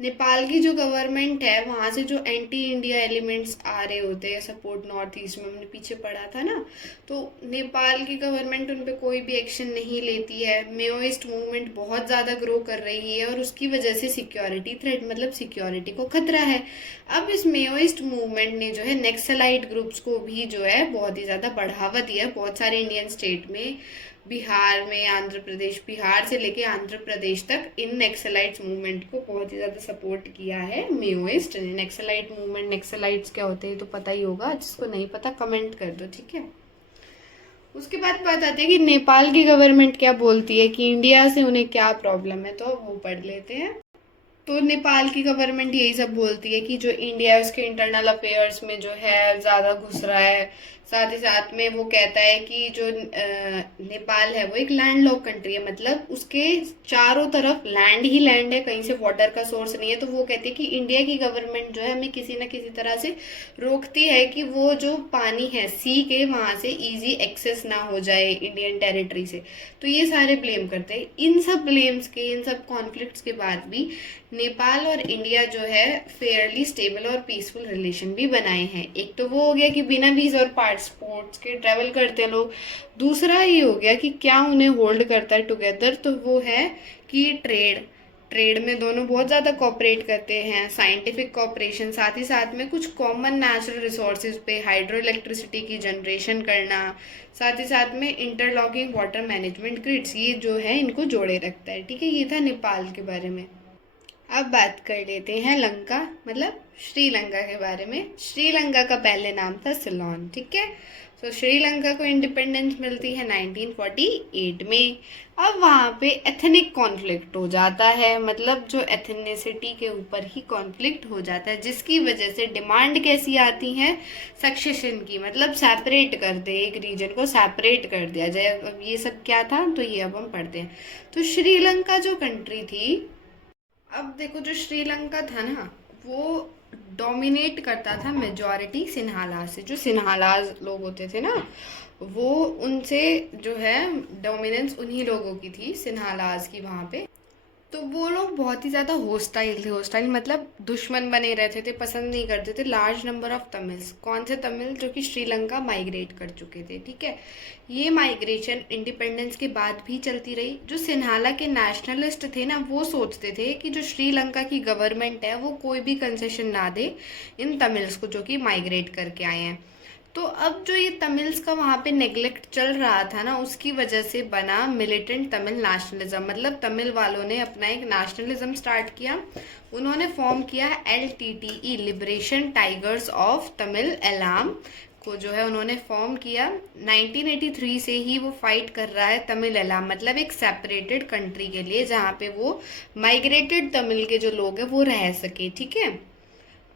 नेपाल की जो गवर्नमेंट है वहाँ से जो एंटी इंडिया एलिमेंट्स आ रहे होते हैं सपोर्ट नॉर्थ ईस्ट में, हमने पीछे पढ़ा था ना, तो नेपाल की गवर्नमेंट उन पे कोई भी एक्शन नहीं लेती है। मेओइस्ट मूवमेंट बहुत ज़्यादा ग्रो कर रही है और उसकी वजह से सिक्योरिटी थ्रेट, मतलब सिक्योरिटी को खतरा है। अब इस मेओइस्ट मूवमेंट ने जो है नक्सलाइट ग्रुप्स को भी जो है बहुत ही ज़्यादा बढ़ावा दिया है। बहुत सारे इंडियन स्टेट में, बिहार में, आंध्र प्रदेश, बिहार से लेके आंध्र प्रदेश तक इन नक्सलाइट्स मूवमेंट को बहुत ही ज़्यादा सपोर्ट किया है मेओइस्ट ने। नक्सलाइट मूवमेंट, नक्सलाइट्स क्या होते हैं तो पता ही होगा, जिसको नहीं पता कमेंट कर दो, ठीक है। उसके बाद बात आती है कि नेपाल की गवर्नमेंट क्या बोलती है, कि इंडिया से उन्हें क्या प्रॉब्लम है, तो वो पढ़ लेते हैं। तो नेपाल की गवर्नमेंट यही सब बोलती है कि जो इंडिया है उसके इंटरनल अफेयर्स में जो है ज़्यादा घुस रहा है। साथ ही साथ में वो कहता है कि जो नेपाल है वो एक लैंड लॉक कंट्री है, मतलब उसके चारों तरफ लैंड ही लैंड है, कहीं से वाटर का सोर्स नहीं है। तो वो कहते हैं कि इंडिया की गवर्नमेंट जो है हमें किसी न किसी तरह से रोकती है कि वो जो पानी है सी के, वहाँ से इजी एक्सेस ना हो जाए इंडियन टेरिटरी से। तो ये सारे ब्लेम करते हैं। इन सब ब्लेम्स के, इन सब कॉन्फ्लिक्ट्स के बाद भी नेपाल और इंडिया जो है फेयरली स्टेबल और पीसफुल रिलेशन भी बनाए हैं। एक तो वो हो गया कि बिना वीज़ और पासपोर्ट्स के ट्रैवल करते हैं लोग। दूसरा ये हो गया कि क्या उन्हें होल्ड करता है टुगेदर, तो वो है कि ट्रेड। ट्रेड में दोनों बहुत ज़्यादा कॉपरेट करते हैं, साइंटिफिक कॉपरेशन, साथ ही साथ में कुछ कॉमन नेचुरल रिसोर्सेज पे हाइड्रो इलेक्ट्रिसिटी की जनरेशन करना, साथ ही साथ में इंटरलॉकिंग वाटर मैनेजमेंट ग्रिड्स, ये जो है इनको जोड़े रखता है, ठीक है। ये था नेपाल के बारे में। अब बात कर लेते हैं लंका, मतलब श्रीलंका के बारे में। श्रीलंका का पहले नाम था सिलोन, ठीक है। तो श्रीलंका को इंडिपेंडेंस मिलती है 1948 में। अब वहाँ पे एथनिक कॉन्फ्लिक्ट हो जाता है, मतलब जो एथनिसिटी के ऊपर ही कॉन्फ्लिक्ट हो जाता है, जिसकी वजह से डिमांड कैसी आती है सक्सेशन की, मतलब सेपरेट कर दे, एक रीजन को सेपरेट कर दिया जाए। अब ये सब क्या था, तो ये अब हम पढ़ते हैं। तो श्रीलंका जो कंट्री थी, अब देखो जो श्रीलंका था ना, वो डोमिनेट करता था मेजॉरिटी सिन्हालाज से। जो सिन्हालाज लोग होते थे ना, वो उनसे जो है डोमिनेंस उन्हीं लोगों की थी, सिन्हालाज की वहाँ पे। तो वो लोग बहुत ही ज़्यादा होस्टाइल थे। होस्टाइल मतलब दुश्मन बने रहते थे, पसंद नहीं करते थे लार्ज नंबर ऑफ तमिल्स। कौन से तमिल, जो कि श्रीलंका माइग्रेट कर चुके थे, ठीक है। ये माइग्रेशन इंडिपेंडेंस के बाद भी चलती रही। जो सिन्हाला के नेशनलिस्ट थे ना, वो सोचते थे कि जो श्रीलंका की गवर्नमेंट है वो कोई भी कंसेशन ना दे इन तमिल्स को, जो कि माइग्रेट करके आए हैं। तो अब जो ये तमिल्स का वहाँ पे नेग्लेक्ट चल रहा था ना, उसकी वजह से बना मिलिटेंट तमिल नेशनलिज्म, मतलब तमिल वालों ने अपना एक नेशनलिज्म स्टार्ट किया। उन्होंने फॉर्म किया LTTE, liberation tigers of Tamil Eelam को जो है उन्होंने फॉर्म किया। 1983 से ही वो फाइट कर रहा है तमिल एलाम, मतलब एक सेपरेटेड कंट्री के लिए, जहाँ पे वो माइग्रेटेड तमिल के जो लोग हैं वो रह सके, ठीक है।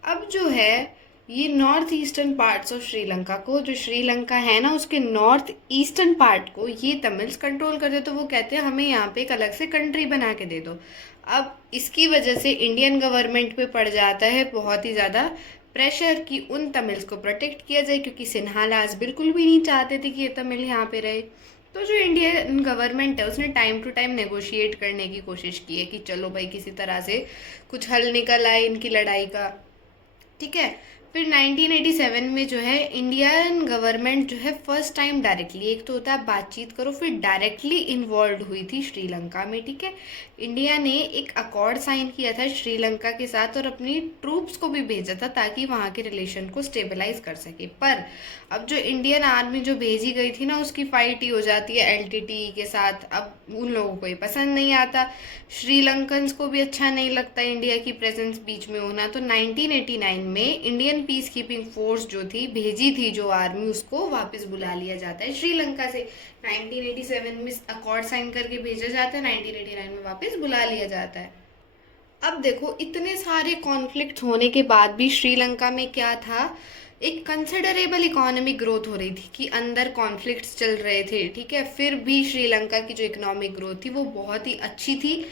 अब जो है ये north eastern parts of Sri Lanka को, जो श्रीलंका है ना उसके नॉर्थ ईस्टर्न पार्ट को ये तमिल्स कंट्रोल करते, तो वो कहते हैं हमें यहाँ पे एक अलग से कंट्री बना के दे दो। अब इसकी वजह से इंडियन गवर्नमेंट पे पड़ जाता है बहुत ही ज़्यादा प्रेशर कि उन तमिल्स को प्रोटेक्ट किया जाए, क्योंकि सिन्हालाज बिल्कुल भी नहीं चाहते थे कि ये तमिल यहाँ पे रहे। तो जो इंडियन गवर्नमेंट है उसने टाइम टू टाइम नेगोशिएट करने की कोशिश की है कि चलो भाई किसी तरह से कुछ हल निकल आए इनकी लड़ाई का, ठीक है। फिर 1987 में जो है इंडियन गवर्नमेंट जो है फर्स्ट टाइम डायरेक्टली, एक तो होता है बातचीत करो, फिर डायरेक्टली इन्वॉल्व हुई थी श्रीलंका में, ठीक है। इंडिया ने एक अकॉर्ड साइन किया था श्रीलंका के साथ और अपनी ट्रूप्स को भी भेजा था ताकि वहाँ के रिलेशन को स्टेबलाइज कर सके। पर अब जो इंडियन आर्मी जो भेजी गई थी ना, उसकी फाइट ही हो जाती है LTTE के साथ। अब उन लोगों को ये पसंद नहीं आता, श्रीलंकन्स को भी अच्छा नहीं लगता इंडिया की प्रेजेंस बीच में होना। तो 1989 में इंडियन पीस कीपिंग फोर्स जो थी, भेजी थी जो आर्मी, उसको वापस बुला लिया जाता है श्रीलंका से। 1987 में अकॉर्ड साइन करके भेजा जाता है, 1989 में वापस बुला लिया जाता है। अब देखो इतने सारे कॉन्फ्लिक्ट होने के बाद भी श्रीलंका में क्या था, एक कंसिडरेबल इकोनॉमिक ग्रोथ हो रही थी, कि अंदर कॉन्फ्लिक्ट्स चल रहे थे, ठीक है, फिर भी श्रीलंका की जो इकोनॉमिक ग्रोथ थी वो बहुत ही अच्छी थी।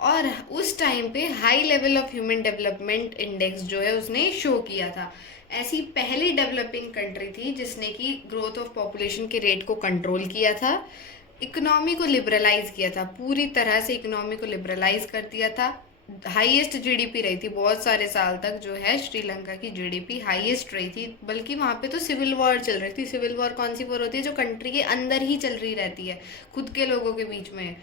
और उस टाइम पे high level of human development index जो है उसने शो किया था। ऐसी पहली डेवलपिंग कंट्री थी जिसने कि ग्रोथ ऑफ पॉपुलेशन के रेट को कंट्रोल किया था, इकोनॉमी को लिबरलाइज किया था, पूरी तरह से इकोनॉमी को लिबरलाइज कर दिया था, हाईएस्ट जीडीपी रही थी बहुत सारे साल तक, जो है श्रीलंका की जीडीपी हाईएस्ट रही थी। बल्कि वहाँ पे तो सिविल वॉर चल रही थी। सिविल वॉर कौन सी वॉर होती है? जो कंट्री के अंदर ही चल रही रहती है, खुद के लोगों के बीच में।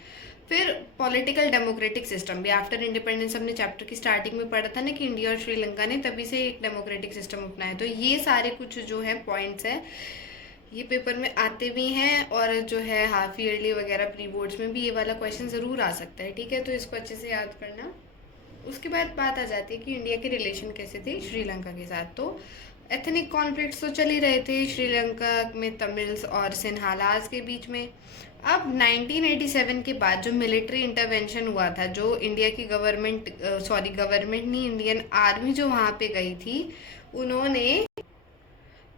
फिर पॉलिटिकल डेमोक्रेटिक सिस्टम भी आफ्टर इंडिपेंडेंस, हमने चैप्टर की स्टार्टिंग में पढ़ा था ना कि इंडिया और श्रीलंका ने तभी से एक डेमोक्रेटिक सिस्टम अपनाया। तो ये सारे कुछ जो है पॉइंट्स हैं, ये पेपर में आते भी हैं, और जो है हाफ ईयरली वगैरह प्री बोर्ड्स में भी ये वाला क्वेश्चन ज़रूर आ सकता है। ठीक है, तो इसको अच्छे से याद करना। उसके बाद बात आ जाती है कि इंडिया के रिलेशन कैसे थे श्रीलंका के साथ। तो एथनिक कॉन्फ्लिक्ट्स तो चल ही रहे थे श्रीलंका में तमिल्स और सिन्हालास के बीच में। अब 1987 के बाद जो मिलिट्री इंटरवेंशन हुआ था, जो इंडिया की गवर्नमेंट नहीं, इंडियन आर्मी जो वहाँ पे गई थी, उन्होंने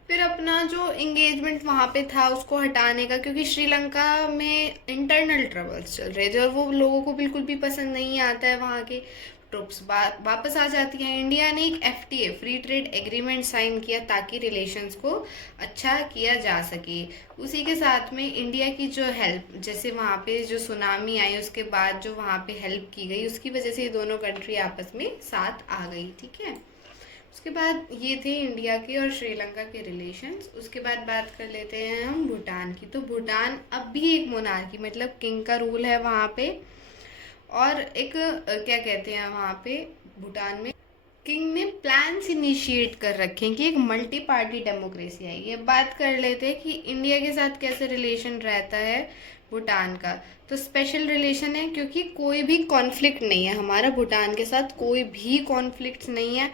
फिर अपना जो इंगेजमेंट वहाँ पे था उसको हटाने का, क्योंकि श्रीलंका में इंटरनल ट्रबल्स चल रहे थे और वो लोगों को बिल्कुल भी पसंद नहीं आता है। वहाँ के ट्रुप्स वापस आ जाती हैं। इंडिया ने एक FTA, free trade agreement sign किया ताकि रिलेशंस को अच्छा किया जा सके। उसी के साथ में इंडिया की जो हेल्प, जैसे वहाँ पे जो सुनामी आई उसके बाद जो वहाँ पे हेल्प की गई, उसकी वजह से ये दोनों कंट्री आपस में साथ आ गई। ठीक है, उसके बाद ये थे इंडिया के और श्रीलंका के रिलेशंस। उसके बाद बात कर लेते हैं हम भूटान की। तो भूटान अब भी एक मोनार्की, मतलब किंग का रूल है वहाँ पे, और एक क्या कहते हैं वहाँ पे भूटान में किंग ने प्लान्स इनिशिएट कर रखे हैं कि एक मल्टी पार्टी डेमोक्रेसी आएगी। अब बात कर लेते हैं कि इंडिया के साथ कैसे रिलेशन रहता है भूटान का। तो स्पेशल रिलेशन है, क्योंकि कोई भी कॉन्फ्लिक्ट नहीं है हमारा भूटान के साथ, कोई भी कॉन्फ्लिक्ट नहीं है।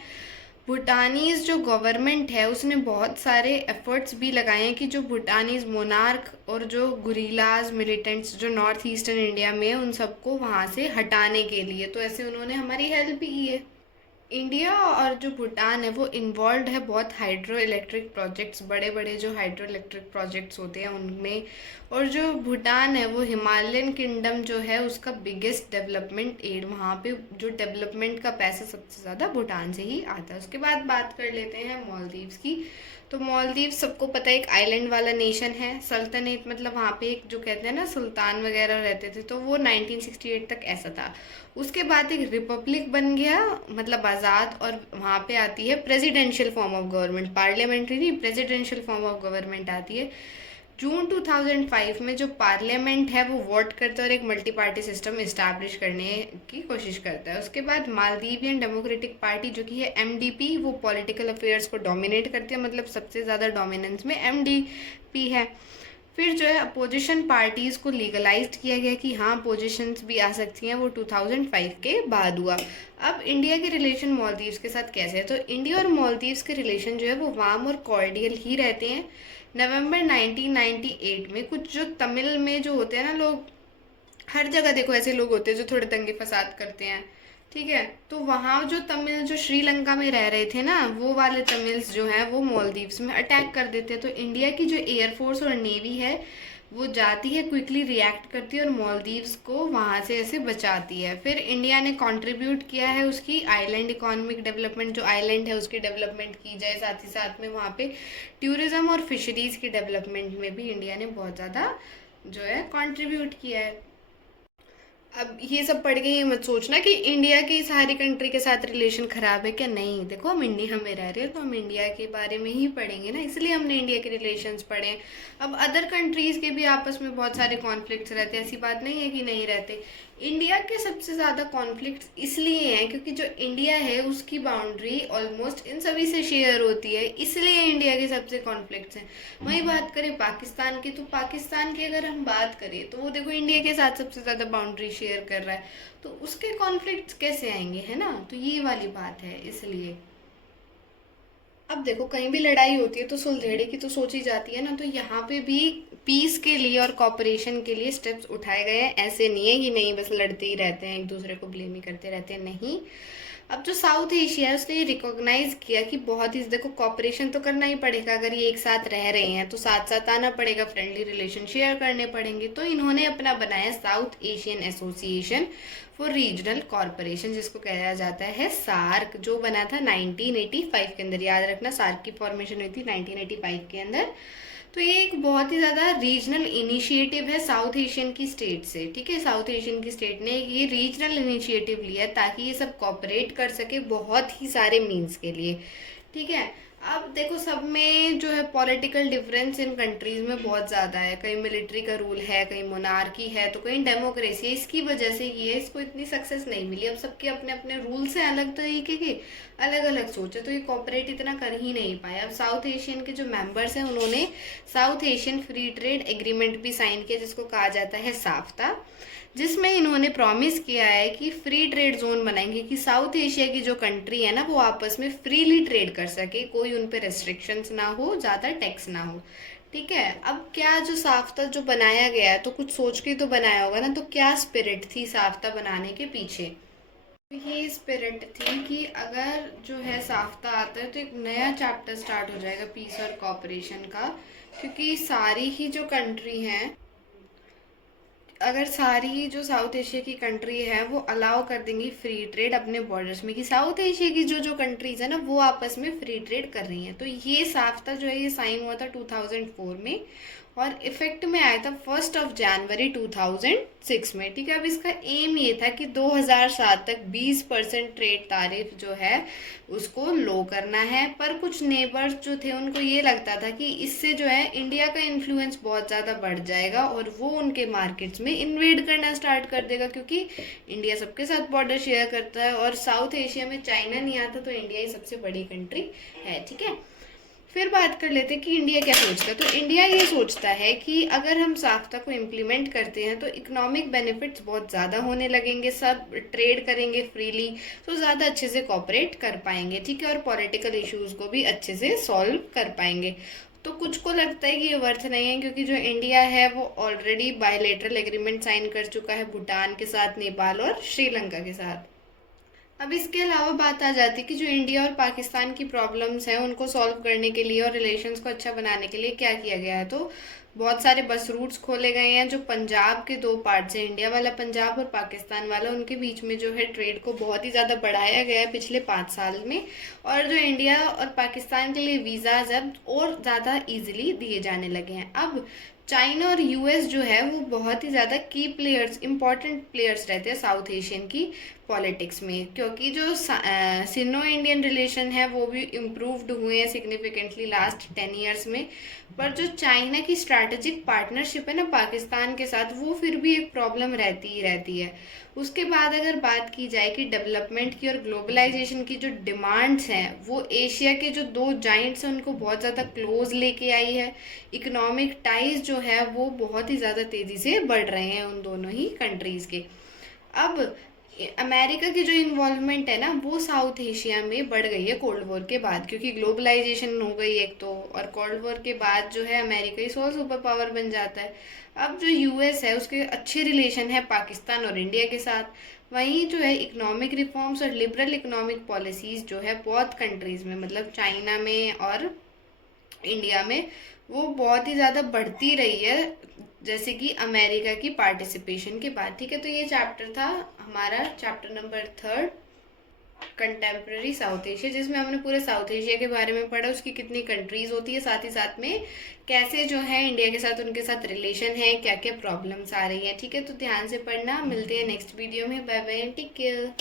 भूटानीज जो गवर्नमेंट है उसने बहुत सारे एफर्ट्स भी लगाए हैं कि जो भूटानीज मोनार्क और जो गुरीलाज मिलिटेंट्स जो नॉर्थ ईस्टर्न इंडिया में है उन सबको वहाँ से हटाने के लिए, तो ऐसे उन्होंने हमारी हेल्प भी की है। इंडिया और जो भूटान है वो इन्वॉल्व है बहुत हाइड्रो इलेक्ट्रिक प्रोजेक्ट्स, बड़े बड़े जो हाइड्रो इलेक्ट्रिक प्रोजेक्ट्स होते हैं उनमें। और जो भूटान है वो हिमालयन किंगडम जो है उसका बिगेस्ट डेवलपमेंट एड, वहाँ पे जो डेवलपमेंट का पैसा सबसे ज़्यादा भूटान से ही आता है। उसके बाद बात कर लेते हैं मालदीव्स की। तो मालदीव सबको पता है एक आइलैंड वाला नेशन है। सल्तनत मतलब वहाँ पे एक जो कहते हैं ना सुल्तान वगैरह रहते थे, तो वो 1968 तक ऐसा था। उसके बाद एक रिपब्लिक बन गया, मतलब आज़ाद, और वहाँ पे आती है presidential form of government, parliamentary नहीं, प्रेसिडेंशियल फॉर्म ऑफ गवर्नमेंट आती है। जून 2005 में जो पार्लियामेंट है वो वोट करता है और एक मल्टी पार्टी सिस्टम इस्टेब्लिश करने की कोशिश करता है। उसके बाद मालदीवियन डेमोक्रेटिक पार्टी जो कि है एमडीपी, वो पॉलिटिकल अफेयर्स को डोमिनेट करती है, मतलब सबसे ज़्यादा डोमिनेंस में एमडीपी है। फिर जो है अपोजिशन पार्टीज़ को लीगलाइज्ड किया गया कि हाँ अपोजिशंस भी आ सकती हैं, वो 2005 के बाद हुआ। अब इंडिया के रिलेशन मालदीव्स के साथ कैसे है? तो इंडिया और मालदीव्स के रिलेशन जो है वो वार्म और कॉर्डियल ही रहते हैं। नवंबर 1998 में कुछ जो तमिल में जो होते हैं ना लोग, हर जगह देखो ऐसे लोग होते हैं जो थोड़े दंगे फसाद करते हैं, ठीक है, तो वहाँ जो तमिल जो श्रीलंका में रह रहे थे ना, वो वाले तमिल्स जो हैं वो मालदीव्स में अटैक कर देते हैं। तो इंडिया की जो एयरफोर्स और नेवी है वो जाती है, क्विकली रिएक्ट करती है और मालदीव्स को वहाँ से ऐसे बचाती है। फिर इंडिया ने कंट्रीब्यूट किया है उसकी आइलैंड इकोनॉमिक डेवलपमेंट, जो आइलैंड है उसकी डेवलपमेंट की जाए, साथ ही साथ में वहाँ पे टूरिज़्म और फिशरीज़ की डेवलपमेंट में भी इंडिया ने बहुत ज़्यादा जो है कंट्रीब्यूट किया है। अब ये सब पढ़ के ये मत सोचना कि इंडिया की सारी कंट्री के साथ रिलेशन ख़राब है क्या, नहीं। देखो हम इंडिया में रह रहे हैं तो हम इंडिया के बारे में ही पढ़ेंगे ना, इसलिए हमने इंडिया के रिलेशंस पढ़े हैं। अब अदर कंट्रीज़ के भी आपस में बहुत सारे कॉन्फ्लिक्ट्स रहते हैं, ऐसी बात नहीं है कि नहीं रहते। इंडिया के सबसे ज़्यादा कॉन्फ्लिक्ट्स इसलिए हैं क्योंकि जो इंडिया है उसकी बाउंड्री ऑलमोस्ट इन सभी से शेयर होती है, इसलिए इंडिया के सबसे कॉन्फ्लिक्ट्स हैं। वही बात करें पाकिस्तान की, तो पाकिस्तान की अगर हम बात करें तो वो देखो इंडिया के साथ सबसे ज़्यादा बाउंड्री शेयर कर रहा है, तो उसके कॉन्फ्लिक्ट्स कैसे आएंगे, है ना। तो ये वाली बात है इसलिए। अब देखो कहीं भी लड़ाई होती है तो सुलझेड़े की तो सोची जाती है ना, तो यहाँ पे भी पीस के लिए और कॉपरेशन के लिए स्टेप्स उठाए गए हैं। ऐसे नहीं है कि नहीं बस लड़ते ही रहते हैं, एक दूसरे को ब्लेम ही करते रहते हैं, नहीं। अब जो साउथ एशिया है उसने ये रिकॉग्नाइज किया कि बहुत ही, देखो कॉपरेशन तो करना ही पड़ेगा, अगर ये एक साथ रह रहे हैं तो साथ साथ आना पड़ेगा, फ्रेंडली रिलेशन शेयर करने पड़ेंगे। तो इन्होंने अपना बनाया south Asian association for regional corporation, जिसको कहा जाता है सार्क, जो बना था 1985 के अंदर। याद रखना सार्क की फॉर्मेशन हुई थी 1985 के अंदर। तो ये एक बहुत ही ज़्यादा रीजनल इनिशिएटिव है साउथ एशियन की स्टेट से, ठीक है। साउथ एशियन की स्टेट ने ये रीजनल इनिशिएटिव लिया है ताकि ये सब कॉपरेट कर सके बहुत ही सारे मीन्स के लिए, ठीक है। अब देखो, सब में जो है पॉलिटिकल डिफरेंस इन कंट्रीज में बहुत ज़्यादा है, कहीं मिलिट्री का रूल है, कहीं मोनार्की है, तो कहीं डेमोक्रेसी है। इसकी वजह से ये इसको इतनी सक्सेस नहीं मिली। अब सबके अपने अपने रूल्स हैं, अलग तरीके के, अलग अलग सोचे, तो ये कॉपरेट इतना कर ही नहीं पाया। अब साउथ एशियन के जो मेंबर्स हैं उन्होंने south Asian free trade agreement भी साइन किया, जिसको कहा जाता है साफ्ता, जिसमें इन्होंने प्रॉमिस किया है कि फ्री ट्रेड जोन बनाएंगे कि साउथ एशिया की जो कंट्री है ना वो आपस में फ्रीली ट्रेड कर सके, कोई उन पे रेस्ट्रिक्शंस ना हो, ज़्यादा टैक्स ना हो, ठीक है। अब क्या जो साफ्ता जो बनाया गया है तो कुछ सोच के तो बनाया होगा ना, तो क्या स्पिरिट थी साफ्ता बनाने के पीछे? ये स्पिरिट थी कि अगर जो है साफ्ता आता है तो एक नया चैप्टर स्टार्ट हो जाएगा पीस और कॉपरेशन का, क्योंकि सारी ही जो कंट्री हैं, अगर सारी जो साउथ एशिया की कंट्री है वो अलाउ कर देंगी फ्री ट्रेड अपने बॉर्डर्स में, कि साउथ एशिया की जो जो कंट्रीज है ना वो आपस में फ्री ट्रेड कर रही हैं, तो ये साफ्ता जो है ये साइन हुआ था 2004 में और इफेक्ट में आया था 1 जनवरी 2006 में, ठीक है। अब इसका एम ये था कि 2007 तक 20% ट्रेड तारीफ जो है उसको लो करना है, पर कुछ नेबर्स जो थे उनको ये लगता था कि इससे जो है इंडिया का इन्फ्लुएंस बहुत ज़्यादा बढ़ जाएगा और वो उनके मार्केट्स में इन्वेड करना स्टार्ट कर देगा, क्योंकि इंडिया सबके साथ बॉर्डर शेयर करता है और साउथ एशिया में चाइना नहीं आता, तो इंडिया ही सबसे बड़ी कंट्री है, ठीक है। फिर बात कर लेते हैं कि इंडिया क्या सोचता है। तो इंडिया ये सोचता है कि अगर हम साफ्ता को इम्प्लीमेंट करते हैं तो इकोनॉमिक बेनिफिट्स बहुत ज़्यादा होने लगेंगे, सब ट्रेड करेंगे फ्रीली, तो ज़्यादा अच्छे से कॉपरेट कर पाएंगे, ठीक है, और पॉलिटिकल इश्यूज़ को भी अच्छे से सॉल्व कर पाएंगे। तो कुछ को लगता है कि ये वर्थ नहीं है, क्योंकि जो इंडिया है वो ऑलरेडी बायलैटरल एग्रीमेंट साइन कर चुका है भूटान के साथ, नेपाल और श्रीलंका के साथ। अब इसके अलावा बात आ जाती है कि जो इंडिया और पाकिस्तान की प्रॉब्लम्स हैं उनको सॉल्व करने के लिए और रिलेशंस को अच्छा बनाने के लिए क्या किया गया है। तो बहुत सारे बस रूट्स खोले गए हैं, जो पंजाब के दो पार्ट्स हैं, इंडिया वाला पंजाब और पाकिस्तान वाला, उनके बीच में जो है ट्रेड को बहुत ही ज़्यादा बढ़ाया गया है पिछले 5 साल में। और जो इंडिया और पाकिस्तान के लिए वीज़ाज अब और ज़्यादा ईजिली दिए जाने लगे हैं। अब चाइना और यूएस जो है वो बहुत ही ज़्यादा की प्लेयर्स, इंपॉर्टेंट प्लेयर्स रहते हैं साउथ एशियन की पॉलिटिक्स में, क्योंकि जो सिनो इंडियन रिलेशन है वो भी इम्प्रूव्ड हुए हैं सिग्निफिकेंटली लास्ट 10 ईयर्स में। पर जो चाइना की स्ट्रैटेजिक पार्टनरशिप है ना पाकिस्तान के साथ, वो फिर भी एक प्रॉब्लम रहती ही रहती है। उसके बाद अगर बात की जाए कि डेवलपमेंट की और ग्लोबलाइजेशन की जो डिमांड्स हैं, वो एशिया के जो दो जाइंट्स हैं उनको बहुत ज़्यादा क्लोज लेके आई है। इकोनॉमिक टाइज जो है वो बहुत ही ज़्यादा तेज़ी से बढ़ रहे हैं उन दोनों ही कंट्रीज़ के। अब अमेरिका की जो इन्वॉल्वमेंट है ना वो साउथ एशिया में बढ़ गई है कोल्ड वॉर के बाद, क्योंकि ग्लोबलाइजेशन हो गई एक तो, और कोल्ड वॉर के बाद जो है अमेरिका ही सौ सुपर पावर बन जाता है। अब जो यूएस है उसके अच्छे रिलेशन है पाकिस्तान और इंडिया के साथ। वहीं जो है इकोनॉमिक रिफॉर्म्स और लिबरल इकोनॉमिक पॉलिसीज़ जो है बहुत कंट्रीज़ में, मतलब चाइना में और इंडिया में, वो बहुत ही ज़्यादा बढ़ती रही है, जैसे कि अमेरिका की पार्टिसिपेशन के बाद, ठीक है। तो ये चैप्टर था हमारा chapter number 3, contemporary south Asia, जिसमें हमने पूरे साउथ एशिया के बारे में पढ़ा, उसकी कितनी कंट्रीज़ होती है, साथ ही साथ में कैसे जो है इंडिया के साथ उनके साथ रिलेशन है, क्या क्या प्रॉब्लम्स आ रही हैं, ठीक है। तो ध्यान से पढ़ना, मिलते हैं नेक्स्ट वीडियो में, बाय बाय, टेक केयर।